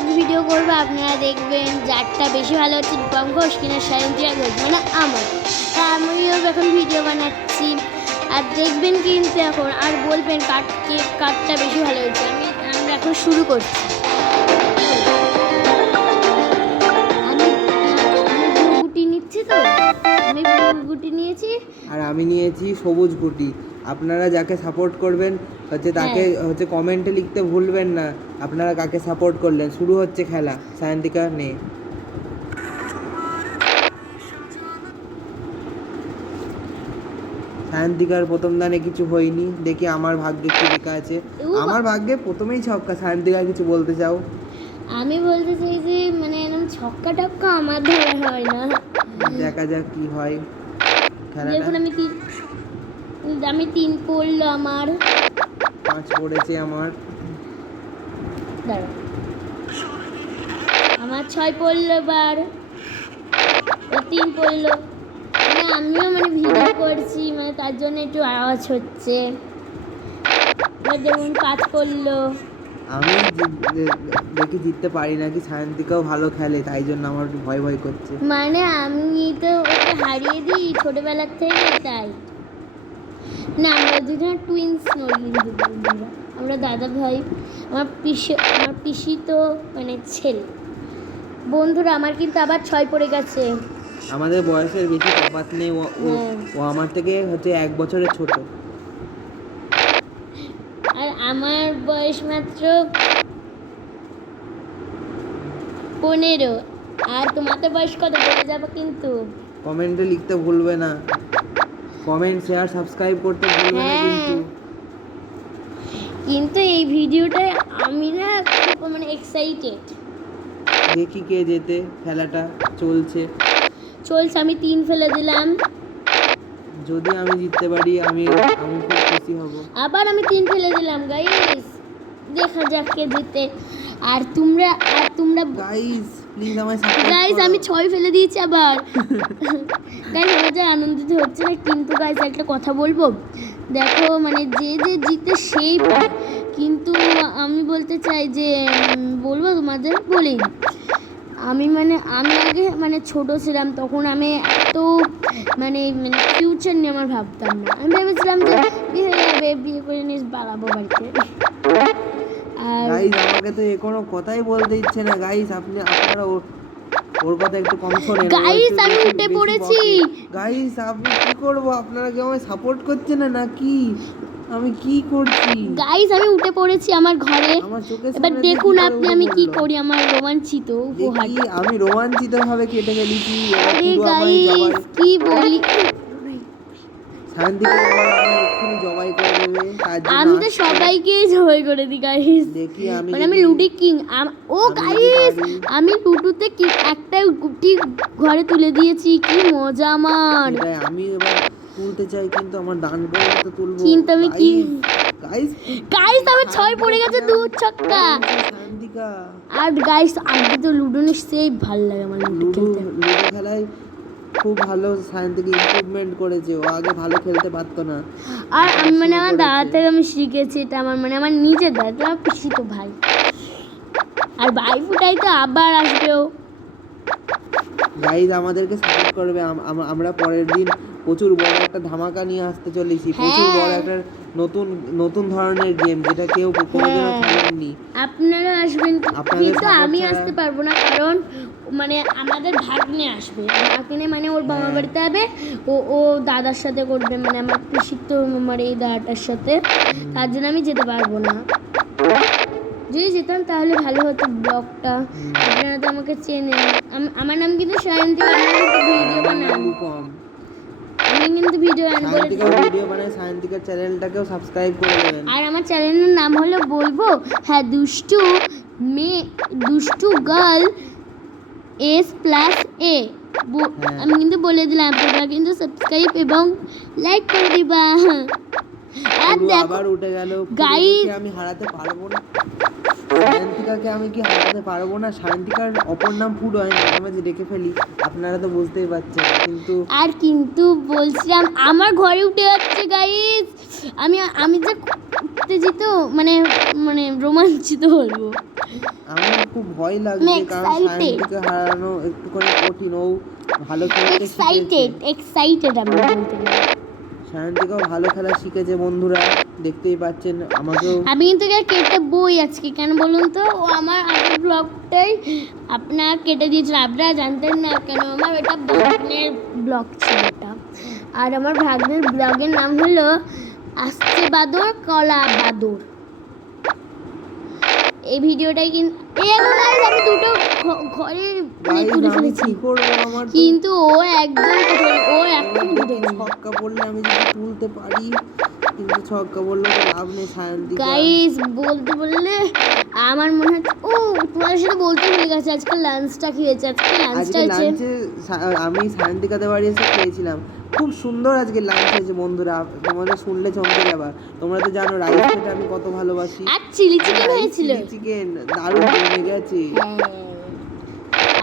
Blog video করবো, আপনারা দেখবেন যারটা বেশি ভালো হচ্ছে রূপম ঘোষ কিনা সায়ন্তিকা ঘোষ, মানে আমার। তা আমিও এখন ভিডিও বানাচ্ছি আর দেখবেন কিন্তু এখন, আর বলবেন কারটা বেশি ভালো হয়েছে। আমরা এখন শুরু করছি। আমি গুটি নিচ্ছি, তো আমি গুটি নিয়েছি আর আমি নিয়েছি সবুজ গুটি। আপনারা যাকে সাপোর্ট করবেন তাকে কমেন্টে লিখতে ভুলবেন না আপনারা কাকে সাপোর্ট করলেন। শুরু হচ্ছে খেলা। সায়ন্তিকা নে। সায়ন্তিকার প্রথম দানে কিছু হয়নি, দেখি আমার ভাগ্যে কি লেখা আছে। আমার ভাগ্যে প্রথমেই ছক্কা। সায়ন্তিকা কিছু বলতে চাও? আমি বলতে চাই যে মানে এরকম ছক্কা টক্কা আমার ধরা হয় না। দেখা যাক কি হয় খেলাটা। দেখুন আমি 3 পড়লো, আমার 5 পড়েছে। আমার আমার 6 পড়লো, এবার 3 পড়লো। মানে আমিও মানে ভিডিও করছি, মানে তার জন্য একটু আওয়াজ হচ্ছে। এবার দেখুন 5 পড়লো। আমি দেখি জিততে পারি নাকি। সায়ন্তিকাও ভালো খেলে, তাই জন্য আমার একটু ভয় ভয় করছে। মানে আমি তো ওকে হারিয়ে দিই ছোটবেলার থেকে, তাই না। আমরা দুজন টুইন্স নই কিন্তু বন্ধুরা, আমরা দাদা ভাই। আমার পিসি তো মানে ছেলে। বন্ধুরা আমার কিন্তু আবার 6 পড়ে গেছে। আমাদের বয়সের বেশি তফাৎ নেই। ও আমার থেকে 1 বছরের ছোট। আর আমার বয়স মাত্র 15। আর তোমাদের বয়স কত বলে যাবো কিন্তু। কমেন্টে লিখতে ভুলবে না। কমেন্ট শেয়ার সাবস্ক্রাইব করতে ভুলবে না কিন্তু। কিন্তু এই ভিডিওটায় আমি না খুব মানে এক্সাইটেড। দেখি কে জেতে। খেলাটা চলছে। আমি 3 ফেলে দিলাম। যদি আমি জিততে পারি আমি খুব খুশি হব। আবার আমি 3 ফেলে দিলাম গাইস, দেখা যাক কে জিতে। আর তোমরা গাইস প্লিজ আমায় সাপোর্ট করো। গাইস আমি 6 ফেলে দিয়েছি আবার। গাইস আমার যা আনন্দিত হচ্ছে না, কিন্তু গাইস একটা কথা বলবো, দেখো মানে যে জিতে সেই পায়। কিন্তু আমি বলতে চাই যে বলবো তোমাদের বলেই, আমি আগে মানে ছোট ছিলাম, তখন আমি এত মানে ফিউচার নিয়ে আমার ভাবতাম না। আমি ভেবেছিলাম যে বিয়ে হয়ে যাবে, বিয়ে করে নিয়ে বাড়াবো বাড়িতে। আর গাইস আমাকে তো কোনো কথাই বলতে ইচ্ছে না। গাইস আপনারা ওর কথা একটু কম শোনেন। গাইস আমি উঠে পড়েছি। গাইস আমি কি করব? আপনারা কি আমায় সাপোর্ট করছেন না নাকি? আমি কি করছি? গাইস আমি উঠে পড়েছি আমার ঘরে। এবার দেখুন আমি কি করি, আমার রোমাঞ্চিত উপহার। আমি রোমাঞ্চিত ভাবে কেটে ফেলেছি। আরে গাইস কি বলি, শান্তি করে এক্ষুনি জবাই করে দেবে। আমি তো সবাইকে জবাই করে দিই গাইস। দেখি মানে আমি লুডি কিং। ও গাইস আমি লুডুতে কি একটা গুটি ঘরে তুলে দিয়েছি, কি মজা আমার। আমি এবার তুলতে চাই কিন্তু আমার ডান বলে তো তুলবো। কিন্তু আমি কি গাইস আমি 6 পড়ে গেছে, 2 ছক্কা। শান্তিকা। আর গাইস আমি তো লুডো নিশ্চয়ই ভালো লাগে আমার লুডো খেলায় খুব ভালো। শান্তিকে ইমপ্রুভমেন্ট করেছে। ও আগে ভালো খেলতে পারতো না। আর আমি মানে আমার দাদা থেকে আমি শিখেছি এটা। আমার নিজের দাদা, আমার পিসি তো ভাই। আর ভাই ফুটাই তো আবার আসবেও। গাইস আমাদেরকে সাপোর্ট করবে। আমরা পরের দিন প্রচুর বড় একটা ধামাকা নিয়ে আসতে চলেছি। প্রচুর বড় একটা নতুন ধরনের গেম, যেটা কেউ কোনোদিনও খেলেননি। আপনারা আসবেন, কিন্তু আমি আসতে পারবো না, কারণ মানে আমাদের ভাগ্নে আসবে। ভাগ্নে মানে ওর বাবা বাড়িতে হবে, ও দাদার সাথে করবে, মানে আমার পিসির তো আমার এই দাদাটার সাথে। তার জন্য আমি যেতে পারবো না। যদি যেতাম তাহলে ভালো হতো ব্লগটা। আপনারা তো আমাকে চেনেন। আমার নাম কিন্তু সায়ন্তিকা। ভিডিও বানান, আমি কিন্তু ভিডিও বানাই। সায়ন্তিকার চ্যানেলটাকেও সাবস্ক্রাইব করে দেবেন। আর আমার চ্যানেলের নাম হলো বলবো, হ্যাঁ, দুষ্টু গার্ল S+A। আমি কিন্তু বলে দিলাম, তোমরা কিন্তু সাবস্ক্রাইব এবং লাইক করে দিবা। আর দেখো আবার উঠে গেল গাইস, আমি হারাতে পারবো না। সায়ন্তিকাকে আমি কি হারাতে পারবো না? সায়ন্তিকার অপর নাম ফুড হয়, মাঝে মাঝে ডেকে ফেলি। আপনারা তো বুঝতেই পারছেন। কিন্তু বলছিলাম আমার ঘরে উঠে যাচ্ছে গাইস। আমি যে উত্তেজিত মানে রোমাঞ্চিত হবো। আমার খুব ভয় লাগছে আমি কারণ excited. সায়ন্তিকে হারানো একটুখানি কঠিন। ও ভালো খেলতে শিখেছে, এক্সাইটেড আমি বলতে গেলে। সায়ন্তিকাও ভালো খেলা শিখেছে বন্ধুরা, দেখতেই পাচ্ছেন। আমাকেও আমি কিন্তু এটা কেটে বই আজকে, কেন বলুন তো? ও আমার আগের ব্লগটাই আপনার কেটে দিয়েছিল, আপনারা জানতেন না কেন। আমার এটা ভাগ্নের ব্লগ ছিল এটা, আর আমার ভাগ্নের ব্লগের নাম হলো আসছে বাদর কলা বাদর। এই ভিডিওটাই কিন্তু আমি দুটো ঘরে মানে গাইস তুলে আমি ফেলেছি, কি করবো? আমার তো কিন্তু ও একদম ও এখন যদি ঘুরেছে। ছক্কা পড়লে আমি যদি তুলতে পারি, কিন্তু ছক্কা পড়লে তো লাভ নেই। সায়ন্তিকা গাইস বলতে বললে আমার মনে হচ্ছে, ও তোমাদের সাথে বলতে ভুলে গেছে, আজকে লাঞ্চটা খেয়েছে। আজকে লাঞ্চটা আজকে হচ্ছে লাঞ্চে আমি সায়ন্তিকাদের বাড়ি এসে খেয়েছিলাম, খুব সুন্দর আজকে লাঞ্চ হয়েছে বন্ধুরা। তোমাদের শুনলে চমকে যাবা। তোমরা তো জানো রাইস খেতে আমি কত ভালোবাসি। আর চিলি চিকেন হয়েছিল। চিকেন দারুণ জমে গেছে। হ্যাঁ,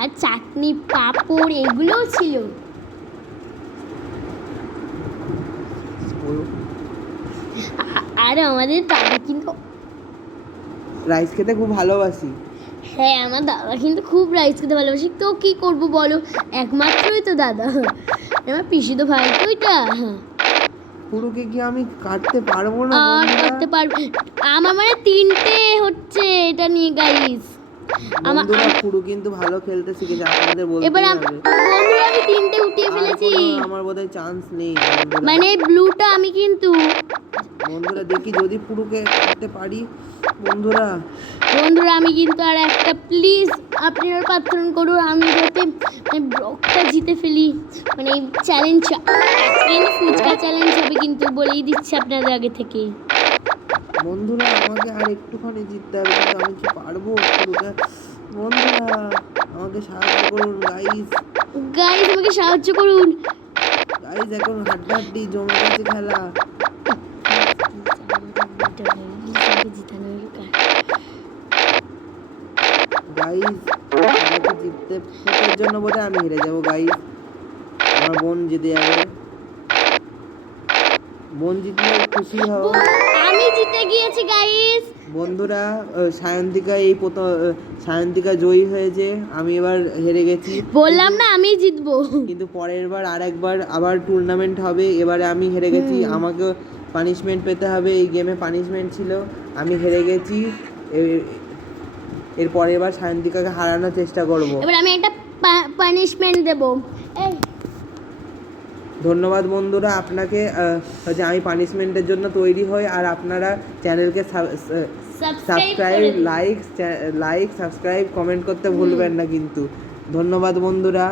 আর চাটনি পাঁপড় এগুলোও ছিল। আর আমাদের দাদা কিন্তু, রাইস খেতে খুব ভালোবাসি। হ্যাঁ আমার দাদা কিন্তু খুব রাইস খেতে ভালোবাসি। তো কি করব বলো, একমাত্রই তো দাদা, আমার পিসি তো ভাই তো এটা। পুরোকে কি আমি কাটতে পারবো না আর বন্ধুরা? করতে পারবে, আমার মানে তিনটে হচ্ছে এটা নিয়ে গাইস। বন্ধুরা পুরো কিন্তু ভালো খেলতে শিখেছে, আপনাদের বলতে এবার হবে। বন্ধুরা আমি তিনটে উঠিয়ে আর ফেলেছি, কোনো আমার বোধহয় চান্স নেই বন্ধুরা। মানে ব্লুটা আমি কিন্তু। বন্ধুরা দেখি যদি পুরোকে কাটতে পারি বন্ধুরা। বন্ধুরা আমি কিন্তু আর একটা, প্লিজ আপনারা প্রার্থনা করুন আমি যাতে মানে ব্লগটা জিতে ফেলি, মানে চ্যালেঞ্জ। কিন্তু ফুচকা চ্যালেঞ্জ হবে কিন্তু, বলেই দিচ্ছি আপনাদের আগে থেকে। বন্ধুরা আমাকে আর একটুখানি জিততে হবে, কিন্তু আমি কি পারবো পুরোটা? বন্ধুরা আমাকে সাহায্য করুন গাইস। গাইস আমাকে সাহায্য করুন। গাইস এখন হাড্ডাহাড্ডি জমে গেছে খেলা। গাইস আমাকে জিততে, ফুটের জন্য বোধহয় আমি হেরে যাবো গাইস। আমার বোন জিতে যাবে। বোন জিতলে খুশি হও আমি জিতে গিয়েছি গাইস। বন্ধুরা। সায়ন্তিকা এই প্রথম, সায়ন্তিকা জয়ী হয়েছে, আমি এবার হেরে গেছি। বললাম না আমি জিতবো। কিন্তু পরের বার আরেকবার আবার টুর্নামেন্ট হবে, এবারে আমি হেরে গেছি, আমাকে পানিশমেন্ট পেতে হবে। এই গেমে পানিশমেন্ট ছিল, আমি হেরে গেছি। এর পরের বার সায়ন্তিকাকে হারানোর চেষ্টা করব। এবার আমি একটা পানিশমেন্ট দেব। এই ধন্যবাদ বন্ধুরা আপনাকে। হচ্ছে আমি পানিশমেন্টের জন্য তৈরি হই, আর আপনারা চ্যানেলকে সাবস্ক্রাইব, লাইক সাবস্ক্রাইব, কমেন্ট করতে ভুলবেন না কিন্তু। ধন্যবাদ বন্ধুরা।